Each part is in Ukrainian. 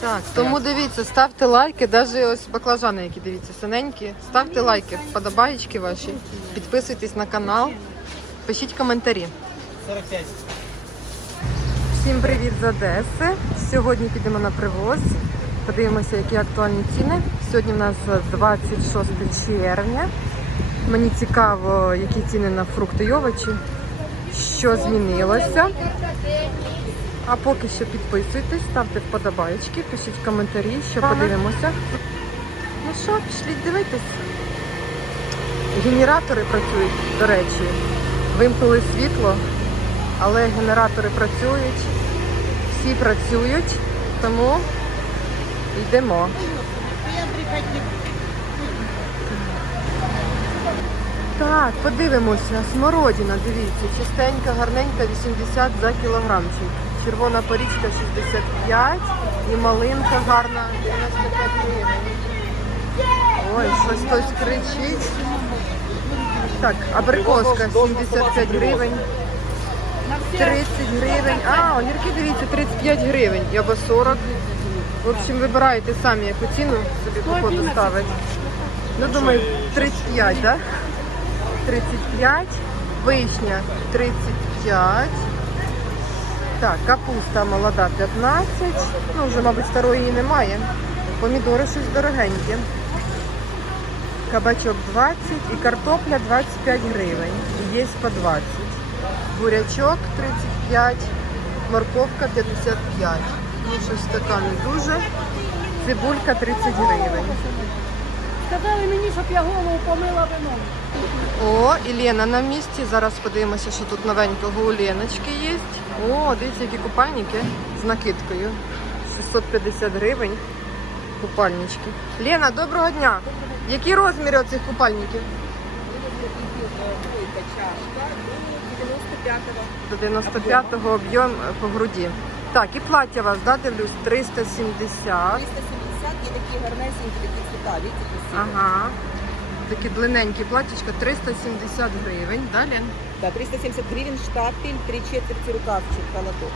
Так, тому дивіться, ставте лайки, навіть ось баклажани, які дивіться, синенькі. Ставте лайки, вподобаєчки ваші, підписуйтесь на канал, пишіть коментарі. 45. Всім привіт з Одеси. Сьогодні підемо на привоз. Подивимося, які актуальні ціни. Сьогодні в нас 26 червня. Мені цікаво, які ціни на фрукти і овочі, що змінилося. А поки що підписуйтесь, ставте вподобайки, пишіть коментарі, що подивимося. Ну що, пішліть дивитись. Генератори працюють, до речі. Вимкнули світло, але генератори працюють, всі працюють, тому йдемо. Так, подивимося. Смородина, дивіться, чистенька, гарненька, 80 за кілограмчик. Червона порічка 65 і малинка гарна 95 гривень. Ой, щось хтось кричить. Так, абрикоска 75 гривень. 30 гривень. А, огірки, дивіться, 35 гривень. І або 40. В общем, вибирайте самі, яку ціну собі походу ставить. Ну, думаю, 35, так? Да? 35. Вишня 35. Так, капуста молода 15. Ну, вже, мабуть, старої її немає. Помідори щось дорогенькі. Кабачок 20 і картопля 25 гривень. І є по 20. Бурячок 35, морковка 55. Ну, щось така не дуже. Цибулька 30 гривень. Сказали мені, щоб я голову помила вином. О, і Лена на місці. Зараз подивимося, що тут новенького у Леночки є. О, дивіться, які купальники з накидкою. 650 гривень. Купальнички. Лена, доброго дня. Які розміри оцих купальників? До 95-го об'єм по груді. Так, і плаття вас, да, дивлюсь, 370. 370 є такі гарнесенькі, такі цвіта, видите, красиві. Ага. Такі длинненькі платтячка, 370 гривень. Далі Да, 370 гривень штапель, три четверті рукавчик, холодок.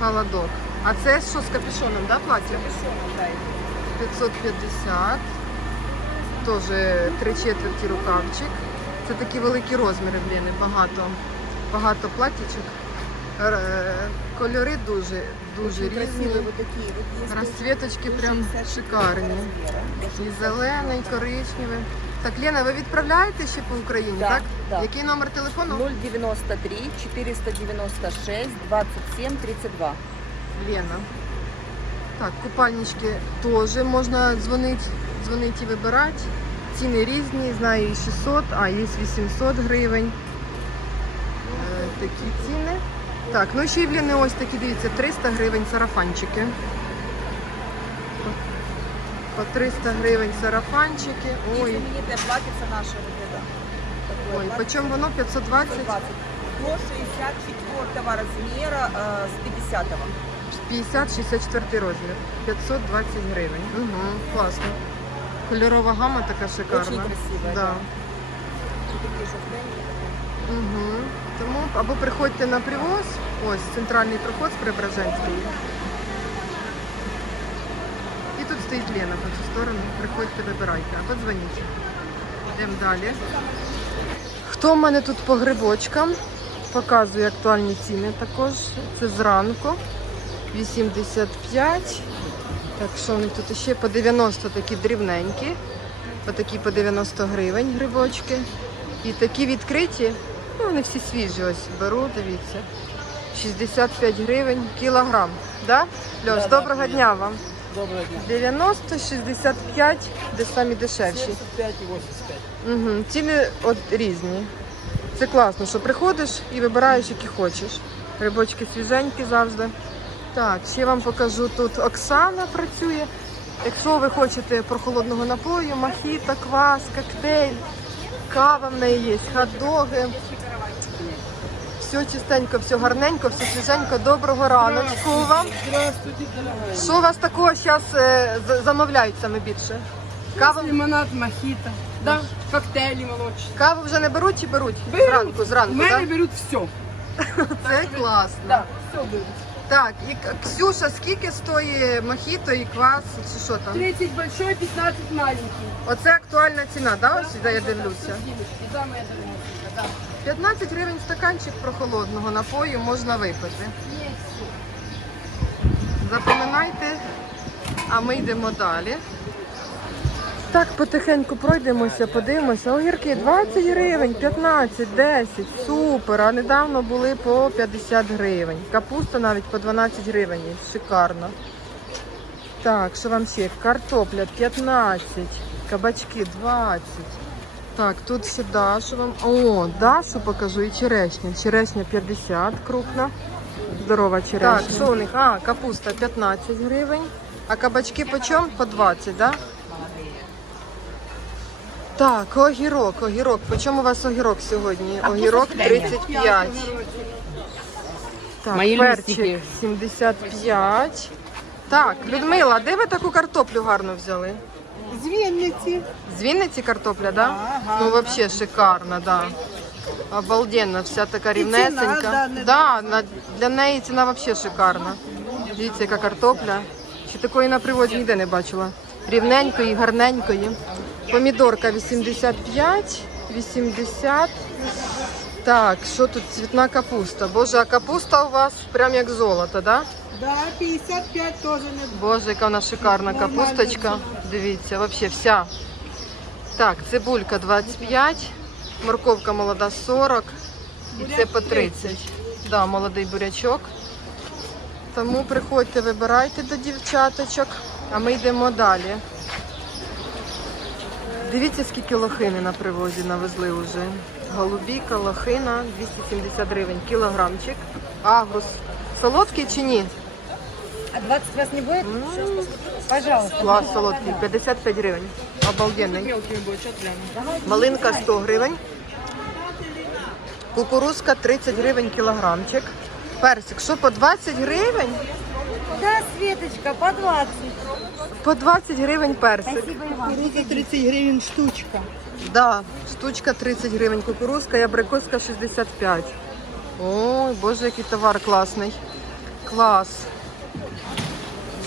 холодок. А це що з капюшоном, да, плаття? Нам дає? 550. Теж три четверті рукавчик. Це такі великі розміри, блін, багато. Багато платтячок. Р- е, Кольори дуже, дуже різні. Розцвіточки прям шикарні. І зелений, і коричневий. Так, Лена, ви відправляєте ще по Україні, Да, так? да. Який номер телефону? 093 496 27 32. Лена. Так, купальнички теж можна дзвонити, дзвонити і вибирати. Ціни різні, знаю і 600, а є 800 гривень. Е, такі ціни. Так, ну ще й в Лени ось такі, дивіться, 300 гривень сарафанчики. По 300 гривень сарафанчики. Ой. Ой, знаменитое платьице наше вот это. Такое ой, платье. почем воно? 520? 120. До 64 размера э, с 50 -го. 50-64 розмір. 520 гривень. Угу, класно. Кольорова гама така шикарна. Очень красивая, Да. да. Такие жовтенькі. Угу. Тому або приходьте на привоз, ось центральний проход з Преображенської. І тут стоїть Лена по цю сторону. Приходьте, вибирайте, або дзвоніть. Йдемо далі. Хто в мене тут по грибочкам? Показую актуальні ціни також. Це зранку. 85. Так, що у них тут ще по 90 такі дрібненькі. По такі по 90 гривень грибочки. І такі відкриті, ну вони всі свіжі, ось беру, дивіться. 65 гривень кілограм. Да? Льош, Да, да, доброго привіт. дня вам. Доброго дня. 90, 65, де самі дешевші. 75 і 85. Угу. Ціни от різні. Це класно, що приходиш і вибираєш, які хочеш. Грибочки свіженькі завжди. Так, ще вам покажу тут Оксана працює. Якщо ви хочете прохолодного напою, мохіто, квас, коктейль, кава в неї є, хот-доги. Все чистенько, все гарненько, все свіженько. Доброго раночку вам. Здравствуйте, дорогая. Що у вас такого зараз замовляють саме більше? Каву, Лимонад, мохито. Да, коктейлі молочні. каву вже не беруть чи беруть? Беруть. Зранку, У зранку, мене так? беруть все. Це класно. Да, все беруть. Так, і Ксюша, скільки стоїть мохіто і квас, чи що там? 30 большой, 15 маленький. Оце актуальна ціна, да? Ось я дивлюся. Моя да. 15 гривень стаканчик прохолодного напою можна випити. Есть. Запам'ятайте, а ми йдемо далі. Так, потихеньку пройдемося, подивимося. Огірки 20 гривень, 15, 10. Супер. А недавно були по 50 гривень. Капуста навіть по 12 гривень. Шикарно. Так, що вам ще? Картопля 15, кабачки 20. Так, тут ще Дашу вам. О, Дашу покажу і черешня. Черешня 50 крупна. Здорова черешня. Так, що у них? А, капуста 15 гривень. А кабачки по чому? По 20, да? Так, огірок, огірок. По чому у вас огірок сьогодні? Огірок 35. Так, Мої перчик 75. Так, Людмила, де ви таку картоплю гарно взяли? З Вінниці. З Вінниці картопля, да? Ну, взагалі шикарна, да. Обалденно, вся така рівнесенька. да, не да, на, для неї ціна взагалі шикарна. Дивіться, яка картопля. Ще такої на привозі ніде не бачила. Рівненької, гарненької. Помідорка 85, 80. Так, що тут цвітна капуста? Боже, а капуста у вас прям як золото, да? Да, 55 теж не Боже, яка вона шикарна капусточка. Дивіться, взагалі вся. Так, цибулька 25, морковка молода 40 і це по 30. Да, молодий бурячок. Тому приходьте, вибирайте до дівчаточок, а ми йдемо далі. Дивіться, скільки лохини на привозі навезли вже. Голубіка, лохина, 270 гривень кілограмчик. Агрус. Солодкий чи ні? А 20 вас не будет? Пожалуйста. Клас солодкий, 55 гривень. Обалденний. Мелкими будет, что глянь. Малинка 100 гривень. Кукурузка 30 гривень кілограмчик. Персик, що по 20 гривень? Да, Светочка, по 20. По 20 гривень персик. Спасибо и вам. Кукуруза 30 гривень штучка. Да, штучка 30 гривень кукурузка і абрикоска 65. Ой, боже, який товар класний. Клас.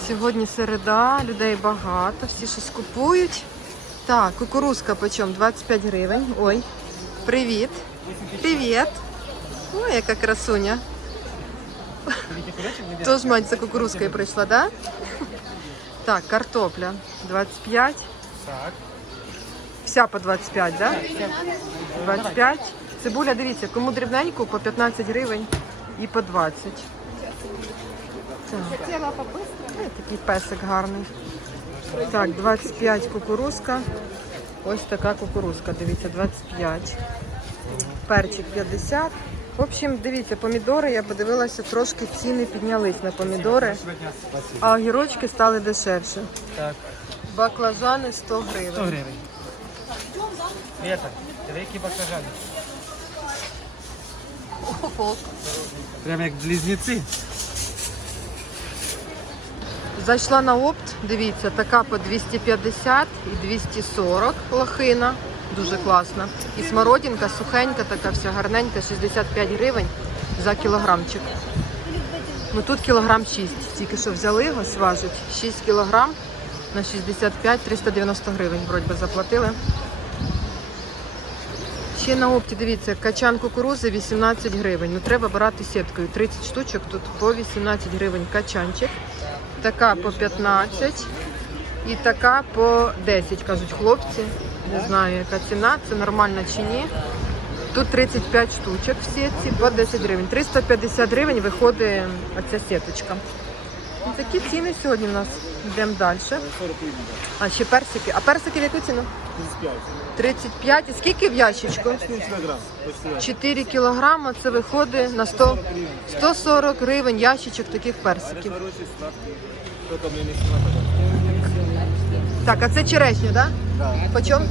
Сьогодні середа, людей багато, всі щось купують. Так, кукурузка почем? 25 гривень. Ой, привіт. Привіт. Ой, яка красуня. Тож мать за кукурузкою прийшла, да? Так, картопля 25. Так. Вся по 25, да? 25. Цибуля, дивіться, кому дрібненьку по 15 гривень і по 20. Так. Такий песик гарний. Так, 25 кукурузка. Ось така кукурузка, дивіться, 25. Перчик 50. В общем, дивіться, помідори, я подивилася, трошки ціни піднялись на помідори, а огірочки стали дешевше. Так, Баклажани 100 гривень. 100 гривень. Света, великі баклажани. Прямо як близнеці. Зайшла на опт, дивіться, така по 250 і 240 лохина. Дуже класна. І смородинка сухенька, така вся гарненька, 65 гривень за кілограмчик. Ну тут кілограм 6. Тільки що взяли, ось важить 6 кілограм на 65, 390 гривень вроді би заплатили. Ще на опті, дивіться, качан кукурузи 18 гривень. Ну треба брати сіткою. 30 штучок, тут по 18 гривень качанчик. Така по 15 і така по 10, кажуть хлопці. Не знаю, яка ціна, це нормально чи ні. Тут 35 штучок в сітці по 10 гривень. 350 гривень виходить оця сіточка. Ну, Такі ціни сьогодні в нас. Йдемо далі. А ще персики. А персики в яку ціну? 35. І скільки в ящичку? 4 кілограми, це виходить на 100, 140 гривень ящичок таких персиків. Так, а це черешня, так? Да? По чому?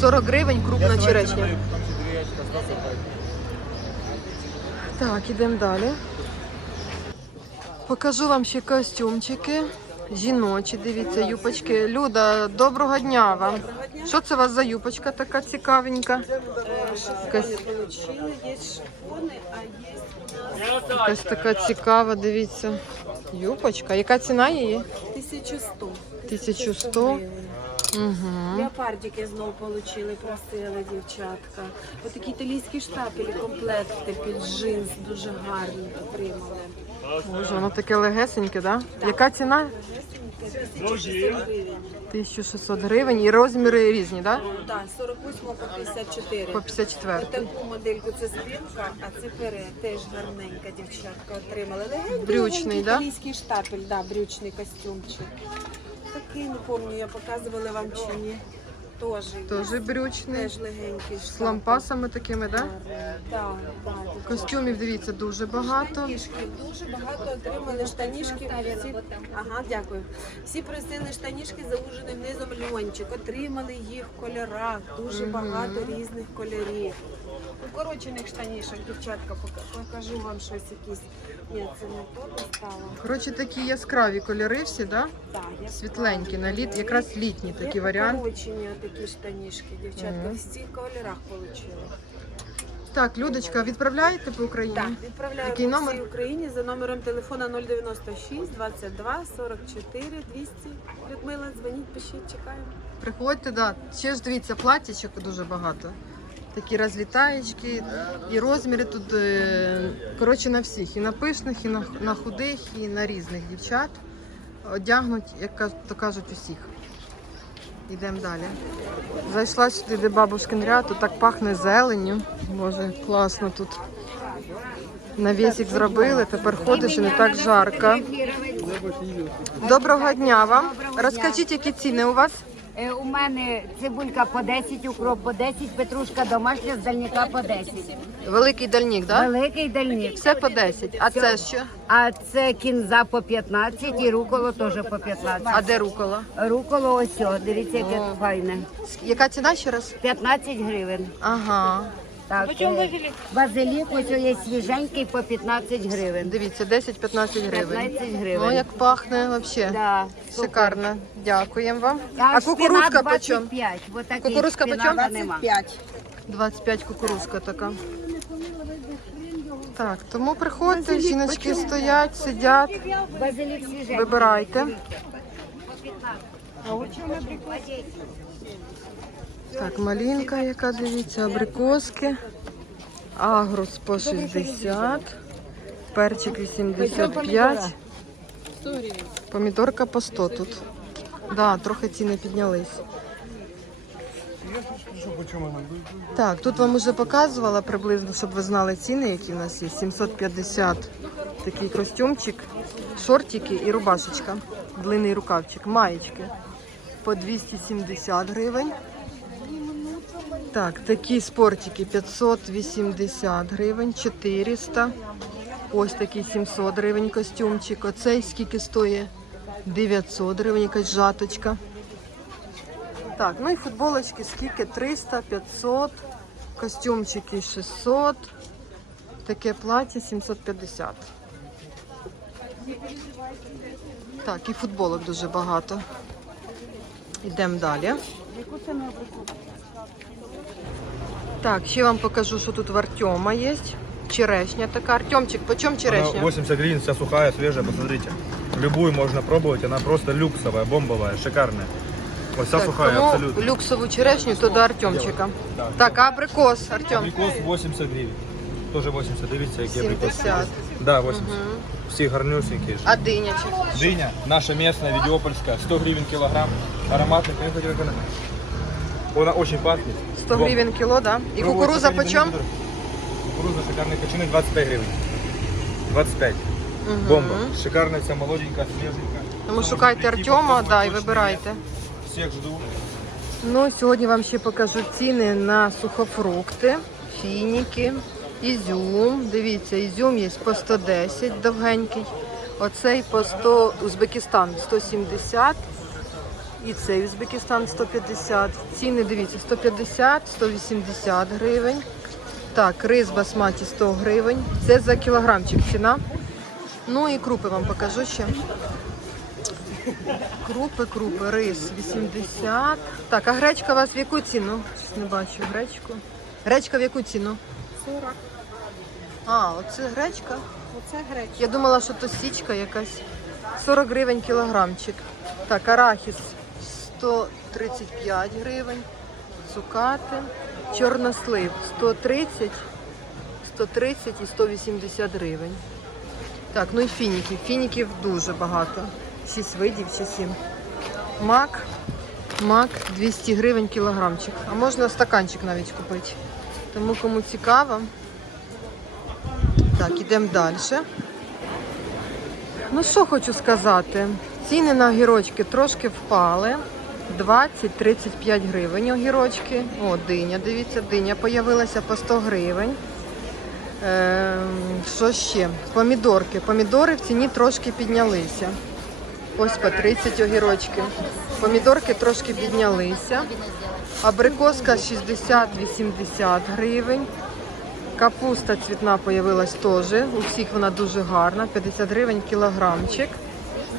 40 гривень крупна черешня. Так, ідемо далі. Покажу вам ще костюмчики. Жіночі, дивіться, юпочки. Люда, доброго дня вам. Що це у вас за юпочка така цікавенька? Якась, якась така цікава, дивіться. Юпочка. Яка ціна її? 1100. 1100. Угу. Леопардики знову отримали, просили дівчатка. Отакі італійські штапелі, комплекти під джинс, дуже гарні отримали. Боже, воно таке легесеньке, да? Яка ціна? 1600 гривень. 1600 гривень і розміри різні, да? Так, 48 по 54. По 54. Таку модельку це спинка, а це пере. Теж гарненька дівчатка отримала. Легенький, Брючний, да? італійський штапель, да, брючний костюмчик. Такий, не пам'ятаю, я показувала вам чи ні. Теж. Теж брючний. Теж легенький З лампасами такими, да? Так, так. Костюмів, дивіться, дуже багато. Штанішки дуже багато отримали штанішки. Всі, ага, дякую. Всі просили штанішки зауженим низом льончик. Отримали їх в кольорах. Дуже багато різних кольорів. Укорочених штанішок, дівчатка, покажу вам щось якісь. Ні, це не то достало. Коротше, такі яскраві кольори всі, да? Так, я Світленькі, на літ, якраз літні такі варіанти. Укорочені такі штанішки, дівчатка. В всіх кольорах отримали. Так, Людочка, відправляєте по Україні? Так, відправляю Який по номер? всій Україні за номером телефона 096 22 44 200. Людмила, дзвоніть, пишіть, чекаємо. Приходьте, да. Ще ж дивіться, платічок дуже багато. Такі розлітаєчки, і розміри тут е, коротше на всіх. І на пишних, і на, на худих, і на різних дівчат. Одягнуть, як то кажуть, усіх. Йдемо далі. Зайшла сюди, де бабушкин ряд, тут так пахне зеленню. Боже, класно тут. Навісик зробили, тепер ходиш і не так жарко. Доброго дня вам. Розкажіть, які ціни у вас? Е, У мене цибулька по 10, укроп по 10, петрушка домашня з дальника по 10. Великий дальнік, так? Великий дальник. Все по 10. А це що? А це кінза по 15 і руколо теж по 15. А де руколо? Руколо ось, о, дивіться, яке файне. Яка ціна ще раз? 15 гривень. Ага. Так, е, базилік ось є свіженький по 15 гривень. Дивіться, 10-15 гривень. 15 гривень. О, як пахне взагалі. Да. Шикарно. Дякуємо вам. А, А почем? 25. Вот Кукурузка почем? 25. 25 кукурузка така. Так, тому приходьте, жіночки стоять, сидять, Базилік свіженький. вибирайте. Так, малинка, яка дивіться, абрикоски. Агрус по 60, перчик 85, помідорка по 100 тут. Да, трохи ціни піднялись. Так, тут вам уже показувала приблизно, щоб ви знали ціни, які в нас є. 750 такий костюмчик, шортики і рубашечка, длинний рукавчик, маєчки по 270 гривень. Так, такі спортики 580 гривень, 400. Ось такий 700 гривень костюмчик. Оцей скільки стоїть? 900 гривень, якась жаточка. Так, ну і футболочки скільки? 300, 500, костюмчики 600, таке плаття 750. Так, і футболок дуже багато. Йдемо далі. Так, ще вам покажу, що тут в Артема є. Черешня така. Артемчик, по чому Она черешня? 80 гривен, вся сухая, свежая, посмотрите. Любую можно пробовать, она просто люксовая, бомбовая, шикарная. Вот вся Так, сухая, тому абсолютно. люксову черешню, то до Артемчика. Да. Так, а абрикос, Артем. Абрикос 80 гривен. Тоже 80, дивіться, які абрикоси. 70. Да, 80. Всі гарнюсенькі. А динячик? Диня, наша местная, Відіопольська, 100 гривен килограмм. Ароматный, понимаете, как она? Вона очень пахнет. 100 гривень кіло, да? І кукуруза по чому? Кукуруза шикарные кочаны, 25 гривен. 25. Бомба. Шикарная вся, молоденькая, свеженькая. Тому шукайте Артема, да, і вибирайте. Всех жду. Ну, сьогодні вам ще покажу ціни на сухофрукти, фініки, ізюм. Дивіться, ізюм є по 110 довгенький. Оцей по 100, Узбекистан 170. І цей Узбекистан 150. Ціни, дивіться, 150, 180 гривень. Так, рис басматі 100 гривень. Це за кілограмчик ціна. Ну і крупи вам покажу ще. Крупи, крупи, рис 80. Так, а гречка у вас в яку ціну? Не бачу гречку. Гречка в яку ціну? 40. А, оце гречка. Оце гречка. Я думала, що то січка якась. 40 гривень кілограмчик. Так, арахіс 135 гривень. Цукати. Чорнослив 130, 130 і 180 гривень. Так, ну і фініків. Фініків дуже багато. 6 видів чи 7. Мак. Мак 200 гривень кілограмчик. А можна стаканчик навіть купити. Тому кому цікаво. Так, ідемо далі. Ну що хочу сказати, ціни на огірочки трошки впали. 20-35 гривень огірочки. О, диня, дивіться, диня появилася по 100 гривень. Ем, що ще? Помідорки. Помідори в ціні трошки піднялися. Ось по 30 огірочки. Помідорки трошки піднялися. Абрикоска 60-80 гривень. Капуста цвітна появилась теж. У всіх вона дуже гарна. 50 гривень кілограмчик.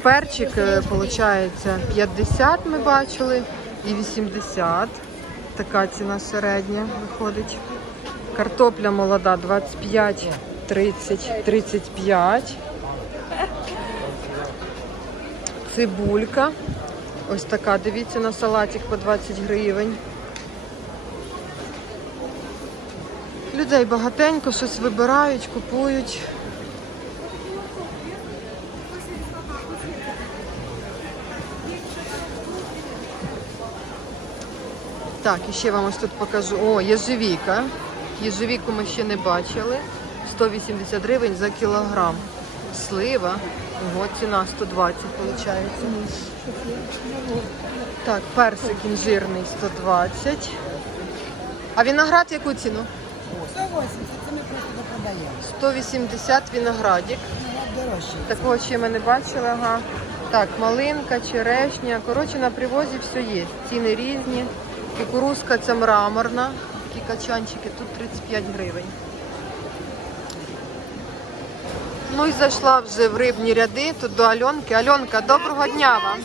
Перчик, виходить, 50 ми бачили і 80. Така ціна середня виходить. Картопля молода 25, 30, 35. Цибулька. Ось така, дивіться, на салатик по 20 гривень. Людей багатенько, щось вибирають, купують. Так, і ще вам ось тут покажу. О, єжевіка. Єжевіку ми ще не бачили. 180 гривень за кілограм. Слива. Ого, ціна 120 виходить. Так, персик інжирний 120. А виноград яку ціну? 180 виноградик. Такого ще ми не бачили. Ага. Так, малинка, черешня. Коротше, на привозі все є. Ціни різні. Кукурузка це мраморна. Такі качанчики, тут 35 гривень. Ну і зайшла вже в рибні ряди, тут до Альонки. Альонка, доброго дня вам.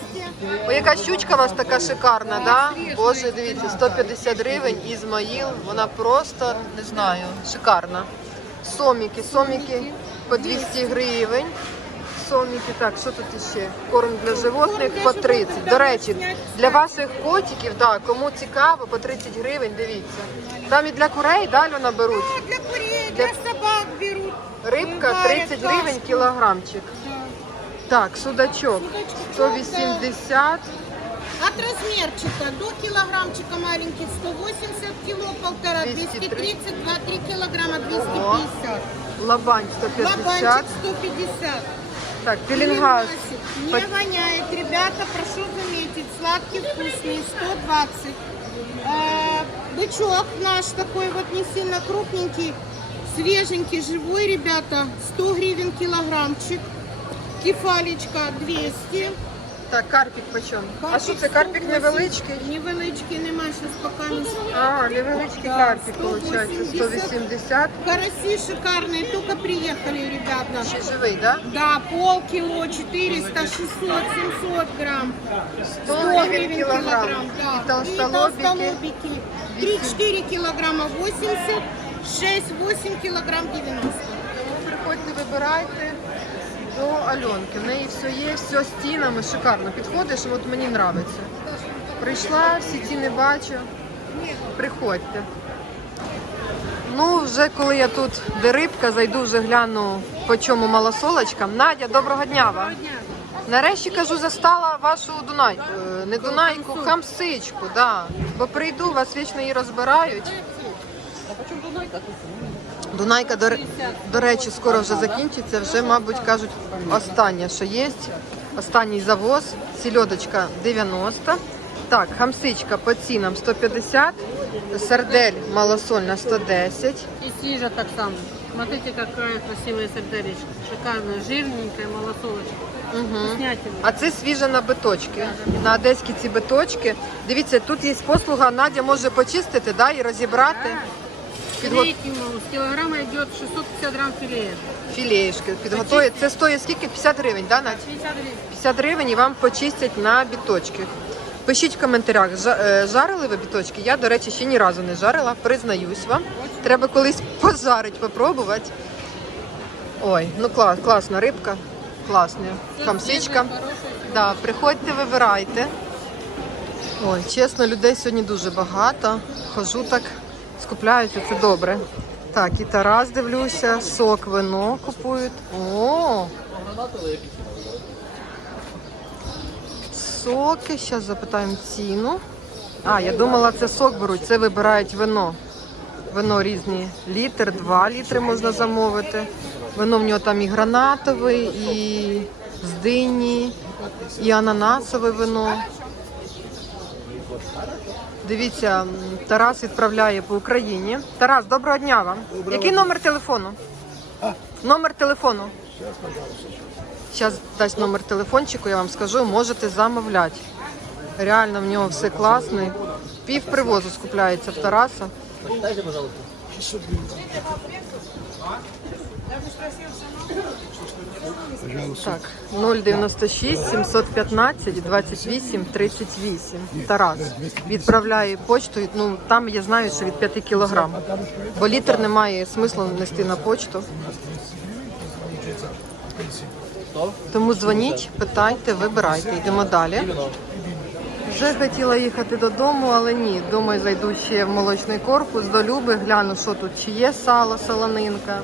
О, яка щучка у вас така шикарна, да? Боже, дивіться, 150 гривень, Ізмаїл. Вона просто, не знаю, шикарна. Соміки, соміки по 200 гривень. Соміки, так, що тут іще? Корм для животних по 30. До речі, для ваших котиків, да, кому цікаво, по 30 гривень, дивіться. Там і для курей, да, Альона, беруть? Для курей, Для- собак беруть. Рибка Варять 30 гривень кілограмчик. Так, судачок 180. От размерчика до килограммчика маленький 180 кило, полтора, 230. 230, 2-3 килограмма, 250. Лабань 150. Лобанчик 150. Так, пеленгаз. Не воняет. Ребята, прошу заметить, сладкий, вкусный, 120. Э, бычок наш такой вот не сильно крупненький, свеженький, живой, ребята, 100 гривен килограммчик. Кефалечка 200. Так, карпік почем? А що це карпік невеличкий? Невеличкий нема, пока не А, невеличкий Да, карпік, 180. виходить, 180. Караси шикарные, только приехали, ребята. Ще живий, да? Да, полкило, 400, 600, 700 грамм. 100 гривень кілограм. да. І толстолобики. толстолобики. 3-4 килограмма 80, 6-8 килограмм 90. Приходьте, вибирайте до Альонки. В неї все є, все з цінами, шикарно. Підходиш, от мені подобається. Прийшла, всі ціни бачу. Приходьте. Ну, вже коли я тут, де рибка, зайду вже гляну, по чому малосолочка. Надя, доброго дня вам. Нарешті кажу, застала вашу Дунайку. Е, Не Дунайку, хамсичку, да. Бо прийду, вас вічно її розбирають. А чому Дунайка, до, ре- до речі, скоро вже закінчиться. Вже, мабуть, кажуть, останнє, що є. Останній завоз. Сільодочка 90. Так, хамсичка по цінам 150. Сардель малосольна 110. И свежа так само. Смотрите, какая красивая сарделечка. Шикарная, жирненькая, малосолочка. Вкуснятина. А це свіжа на биточки. На одеські ці биточки. Дивіться, тут є послуга, Надя може почистити да, і розібрати. Підго... С килограмма идет 650 грамм филея. Філеєшки підготують. Це стоїть скільки? 50 гривень, да, Надь? 50 гривен. 50 гривень і вам почистять на біточки. Пишіть в коментарях, е, жарили ви біточки? Я, до речі, ще ні разу не жарила, признаюсь вам. Треба колись пожарити, попробувати. Ой, ну клас, класна рибка, класна. Хамсичка. Да, приходьте, вибирайте. Ой, чесно, людей сьогодні дуже багато. Хожу так, скупляються, це добре. Так, і Тарас дивлюся, сок, вино купують. О! Соки, зараз запитаємо ціну. А, я думала, це сок беруть, це вибирають вино. Вино різні. Літр, два літри можна замовити. Вино в нього там і гранатове, і з дині, і ананасове вино. Дивіться, Тарас відправляє по Україні. Тарас, доброго дня вам. Який номер телефону? Номер телефону. Зараз дасть номер телефончику, я вам скажу, можете замовляти. Реально в нього все класне. Пів привозу скупляється в Тараса. Так, 096 715 28 38. Тарас відправляє почту. Ну там я знаю, що від 5 кілограм. Бо літр немає смислу нести на почту. Тому дзвоніть, питайте, вибирайте. Йдемо далі. Вже хотіла їхати додому, але ні. Думаю, зайду ще в молочний корпус до Люби, гляну, що тут, чи є сало, солонинка.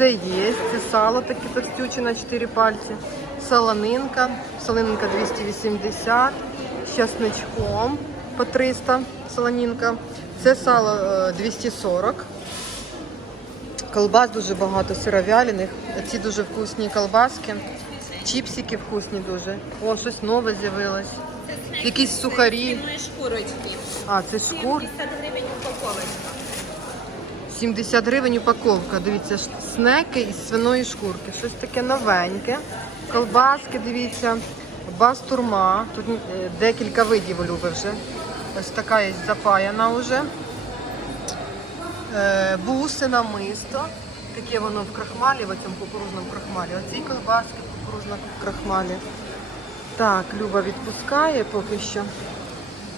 Все є. Це сало таке товстюче на 4 пальці. Солонинка. Солонинка 280. З часничком по 300 солонинка. Це сало е, 240. Колбас дуже багато сировялених. Ці дуже вкусні колбаски. Чіпсики вкусні дуже. О, щось нове з'явилось. Якісь сухарі. шкурочки. А, це шкур. 50 гривень упаковочка. 70 гривень упаковка. Дивіться, снеки із свиної шкурки. Щось таке новеньке. Колбаски, дивіться, бастурма. Тут е, декілька видів Люби вже. Ось така є запаяна вже. Е, буси намисто. Таке воно в крахмалі, в цьому кукурузному крахмалі. Оці колбаски в кукурузному крахмалі. Так, Люба відпускає поки що.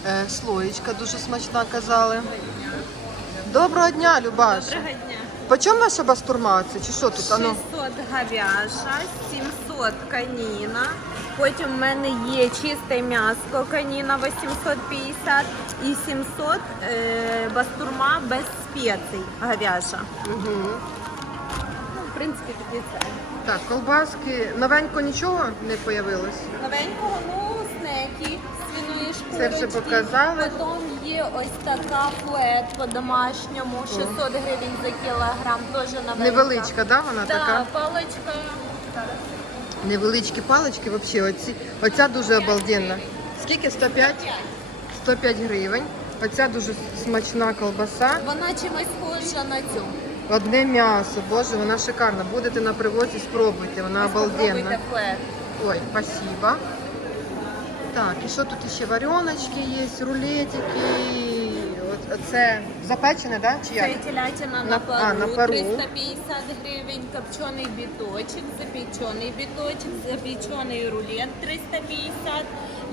Е, слоєчка дуже смачна казали. Доброго дня, Любаш. Доброго дня. По чому ваша бастурма? Це чи що тут? Ану? 600 говяжа, 700 каніна. Потім в мене є чисте м'ясо каніна 850 і 700 е, бастурма без спецій говяжа. Угу. Ну, в принципі, тоді це. Так, колбаски. Новенько нічого не появилось. Новенького, ну, снеки, шкурочки. Це вже показали. Потім є ось така фует по-домашньому, 600 гривень за кілограм, теж новенька. Невеличка, да, вона Да, така? паличка. Невеличкі палички взагалі. Оці, оця дуже обалденна. Скільки? 105? 105 гривень. Оця дуже смачна колбаса. Вона чимось схожа на цю. Одне м'ясо, боже, вона шикарна. Будете на привозі, спробуйте, вона обалденна. Спробуйте. Ой, спасибо. Так, і що тут ще? Вареночки є, рулетики. Оце запечене, да? Чи як? Це телятина На- пару, а, на пару. 350 гривень, копчений біточок, запечений біточок, запечений рулет 350.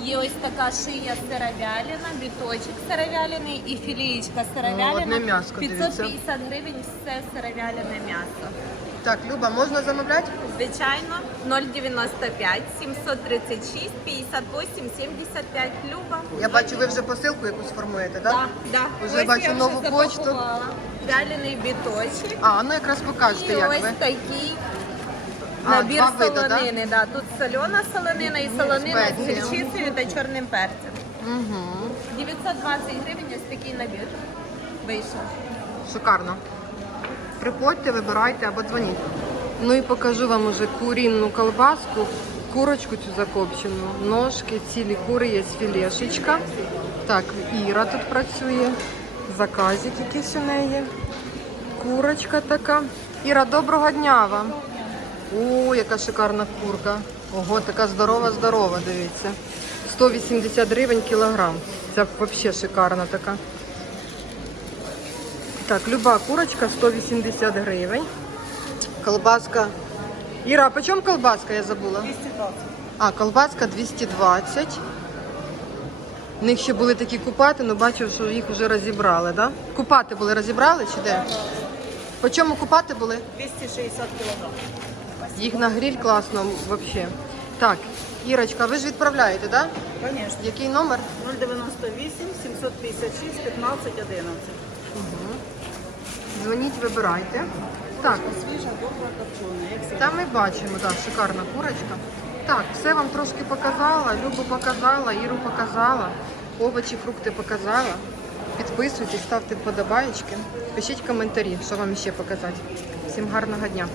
Є ось така шия сировялина, біточок сировялений і філієчка сировялина. Ну, дивіться. 550 гривень все сировялене м'ясо. Так, Люба, можна замовляти? Звичайно, 095 736 58 75 Люба. Я бачу, ви вже посилку якусь формуєте, так? Да, да. Уже Ось бачу я нову вже почту. запакувала. Вялений біточок. А, ну якраз покажете, І як ось ви. такий А, набір два вида, солонини. Да? Тут солена солонина і солонина з Спеції. гірчицею та чорним перцем. Угу. 920 гривень ось такий набір вийшов. Шикарно. Приходьте, вибирайте або дзвоніть. Ну і покажу вам уже курінну колбаску, курочку цю закопчену, ножки, цілі кури є філешечка. Так, Іра тут працює. Заказик якийсь у неї. Курочка така. Іра, доброго дня вам. О, яка шикарна курка. Ого, така здорова-здорова, дивіться. 180 гривень кілограм. Це взагалі шикарна така. Так, люба курочка 180 гривень. Колбаска. Іра, а по чому колбаска, я забула? 220. А, колбаска 220. У них ще були такі купати, але бачу, що їх вже розібрали, да? Купати були, розібрали чи де? По чому купати були? 260 кг. Їх на гриль класно взагалі. Так, Ірочка, ви ж відправляєте, так? Да? Конечно. Який номер? 098 756 15 11. Дзвоніть, вибирайте. Так, Свіжа, добра, копчена. Та ми бачимо, так, шикарна курочка. Так, все вам трошки показала, Любу показала, Іру показала, овочі, фрукти показала. Підписуйтесь, ставте вподобаєчки, пишіть коментарі, що вам ще показати. Всім гарного дня.